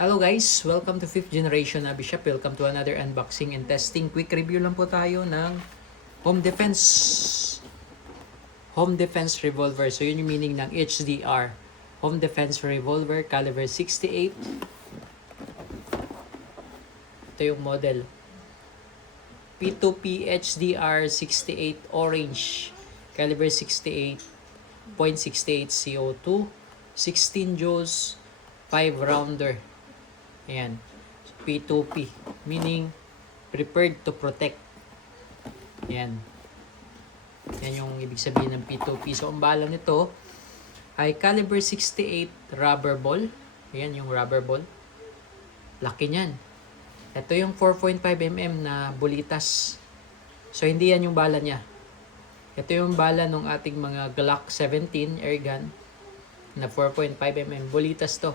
Hello guys! Welcome to 5th Generation Abishap. Welcome to another unboxing and testing. Quick review lang po tayo ng Home Defense Revolver. So yun yung meaning ng HDR. Home Defense Revolver caliber 68. Ito yung model. P2P HDR 68 Orange. Caliber 68.68 CO2. 16 joules. 5 rounder. Ayan. P2P. Meaning, prepared to protect. Ayan. Yan yung ibig sabihin ng P2P. So, ang bala nito ay caliber 68 rubber ball. Ayan yung rubber ball. Laki niyan. Ito yung 4.5mm na bulitas. So, hindi yan yung bala niya. Ito yung bala ng ating mga Glock 17 airgun na 4.5mm. Bulitas to.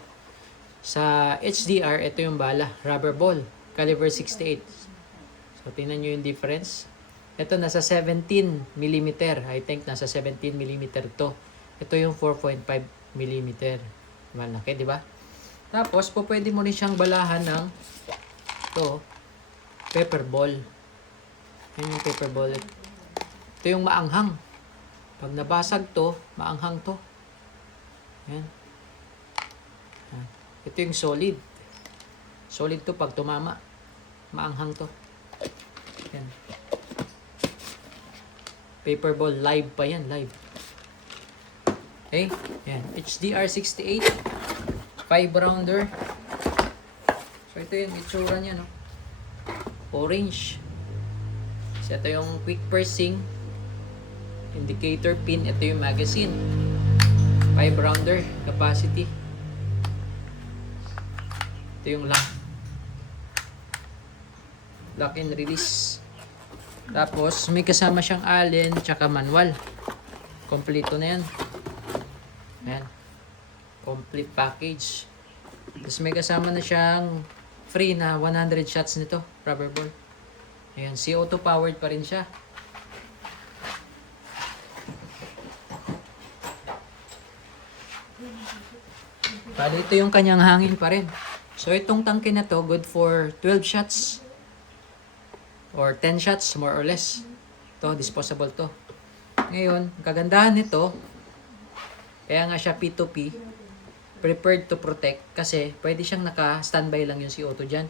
Sa HDR, ito yung bala. Rubber ball. Caliber 68. So, tingnan nyo yung difference. Ito nasa 17mm. I think nasa 17mm to. Ito yung 4.5mm. Malaki, di ba? Tapos, pwede mo rin siyang balahan ng ito, pepper ball. Yan yung pepper ball. Ito yung maanghang. Pag nabasag to, maanghang to. Yan. Ito yung solid. Solid to pag tumama. Maanghang to. Yan. Paper ball. Live pa yan. Live. Okay. Yan. HDR 68. 5 rounder. So ito yung itsura niya, no? Orange. So ito yung quick pursing. Indicator pin. Ito yung magazine. 5 rounder capacity. Ito yung lock and release. Tapos may kasama siyang allen tsaka manual. Kompleto na yan. Ayan. Complete package. Tapos may kasama na siyang free na 100 shots nito. Rubber ball. Ayan. CO2 powered pa rin siya. Bali ito yung kanyang hangin pa rin. So, itong tangke na to, good for 12 shots or 10 shots, more or less. Ito, disposable to. Ngayon, kagandahan nito, kaya nga siya P2P, prepared to protect, kasi pwede siyang naka-standby lang yung CO2 dyan.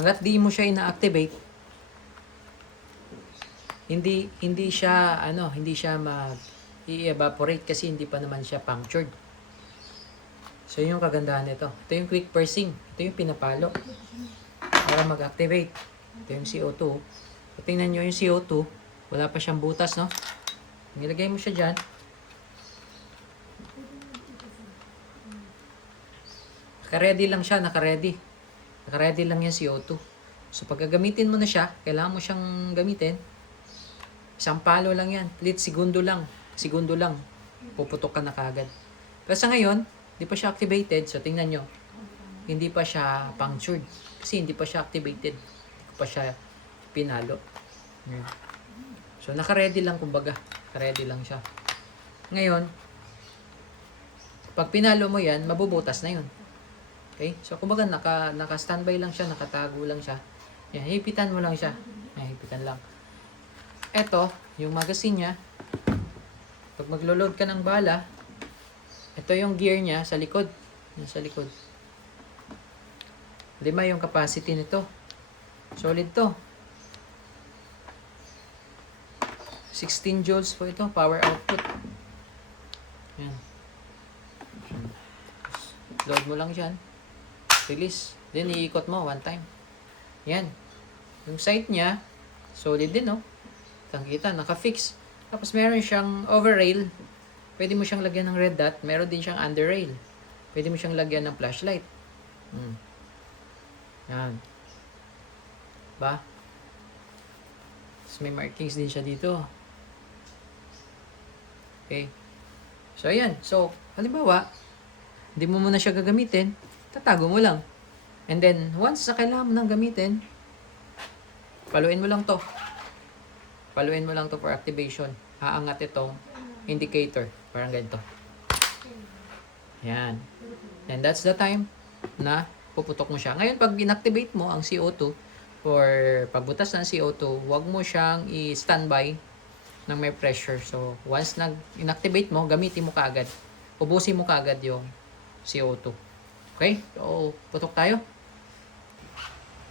Hanggat di mo siya ina-activate, hindi siya i-evaporate kasi hindi pa naman siya punctured. So yung kagandahan nito. Ito yung quick pursing. Ito yung pinapalo para mag-activate. Ito yung CO2. So, tingnan nyo yung CO2. Wala pa siyang butas, no? Nilagay mo siya dyan. Naka-ready lang siya. Naka-ready lang yung CO2. So pag gagamitin mo na siya, kailangan mo siyang gamitin. Isang palo lang yan. Segundo lang. Puputok ka na kagad. Pero sa ngayon, hindi pa siya activated. So, tingnan nyo. Hindi pa siya punctured. Kasi hindi pa siya activated. Hindi pa siya pinalo. So, naka-ready lang kumbaga. Naka-ready lang siya. Ngayon, pag pinalo mo yan, mabubutas na yun. Okay? So, kumbaga, naka-standby lang siya. Nakatago lang siya. Yan, hipitan mo lang siya. Yan, hipitan lang. Ito, yung magazine niya. Pag maglo-load ka ng bala, ito yung gear niya sa likod. Yan sa likod. 5 yung capacity nito. Solid to. 16 joules po ito, power output. Yan. Load mo lang dyan. Release. Then, iikot mo one time. Yan. Yung sight niya, solid din, no? Kita, naka-fix. Tapos meron siyang overrail. Pwede mo siyang lagyan ng red dot. Meron din siyang underrail. Pwede mo siyang lagyan ng flashlight. Yan. Ba? Tapos may markings din siya dito. Okay. So, ayan. So, halimbawa, hindi mo muna siya gagamitin, tatago mo lang. And then, once na kailangan mo nang gamitin, paluin mo lang to. Paluin mo lang to for activation. Haangat itong indicator. Parang ganito. Yan. And that's the time na puputok mo siya. Ngayon, pag inactivate mo ang CO2 or pagbutas ng CO2, huwag mo siyang i-standby ng may pressure. So, once inactivate mo, gamitin mo kaagad. Ubusin mo kaagad yung CO2. Okay? So, putok tayo.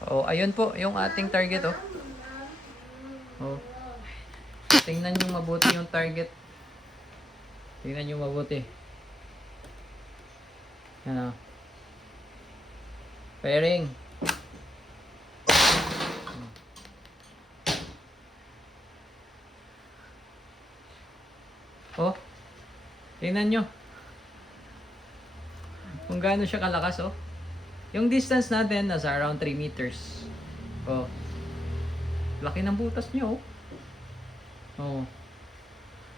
Oh, ayun po yung ating target, oh. Oh. Tingnan nyo mabuti yung target. Tingnan nyo mabuti. Yan, oh. Pairing. Oh. Tingnan nyo. Kung gaano siya kalakas, oh. Yung distance natin nasa around 3 meters. Oh. Laki ng butas nyo, oh. Oh.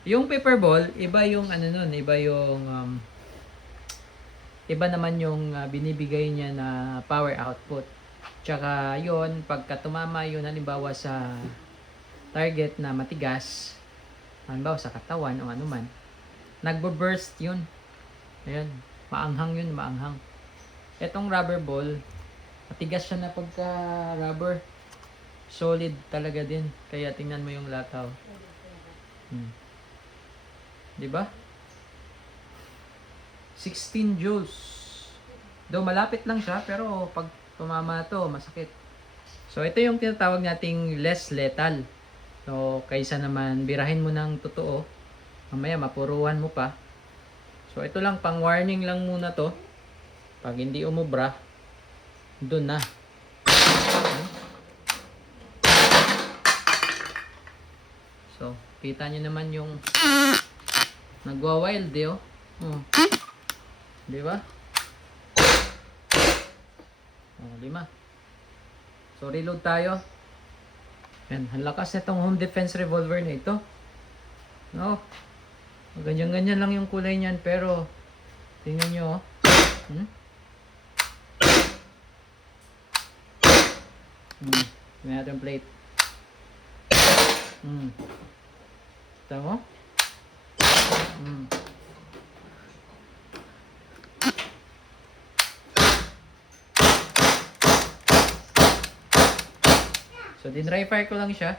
Yung paper ball, iba yung ano nun, iba yung iba naman yung binibigay niya na power output. Tsaka yon pagka tumama yun halimbawa sa target na matigas, halimbawa sa katawan o ano man, nagbo-burst yun. Ayan, maanghang yun, maanghang. Etong rubber ball, matigas siya na pagka rubber. Solid talaga din. Kaya tingnan mo yung lakaw. Diba? 16 joules. Though malapit lang siya, pero pag tumama to, masakit. So, ito yung tinatawag nating less lethal. So, kaysa naman birahin mo ng totoo, mamaya mapuruhan mo pa. So, ito lang, pang warning lang muna to. Pag hindi umubra, dun na. So, kita nyo naman yung nagwa-wild eh, oh. Di ba? Oh, 5. So, reload tayo. Yan, ang lakas nitong home defense revolver na ito. No? Ganyan-ganyan lang yung kulay niyan, pero tingnan nyo, oh. Tingnan natin yung plate. Ito mo? So, din-dry fire ko lang siya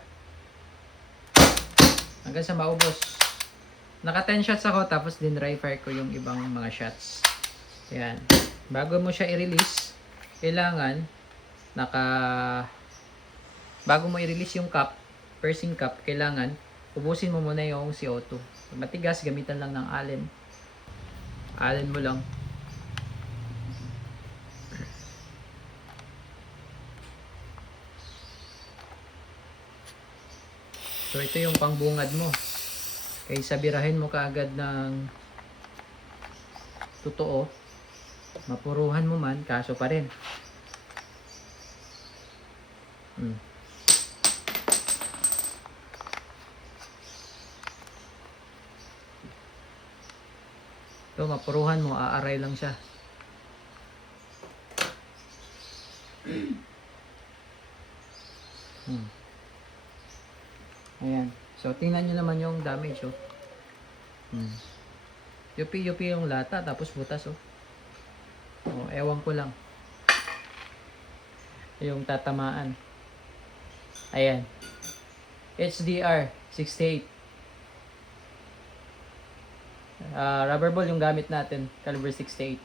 hanggang sa maubos. Naka 10 shots ako, tapos din-dry fire ko yung ibang mga shots. Ayan. Bago mo siya i-release, kailangan bago mo i-release yung cup, pursing cup, kailangan ubusin mo muna yung CO2. Pag matigas, gamitan lang ng allen. Allen mo lang. So, ito yung pangbungad mo. Kaysa birahin mo kaagad ng totoo, mapuruhan mo man, kaso pa rin. Ito, mapuruhan mo, aaray lang siya. Ayan. So, tingnan nyo naman yung damage, oh. Yupi-yupi yung lata, tapos butas, oh. Oh, ewan ko lang. Yung tatamaan. Ayan. HDR 68. Rubber ball yung gamit natin, caliber 68.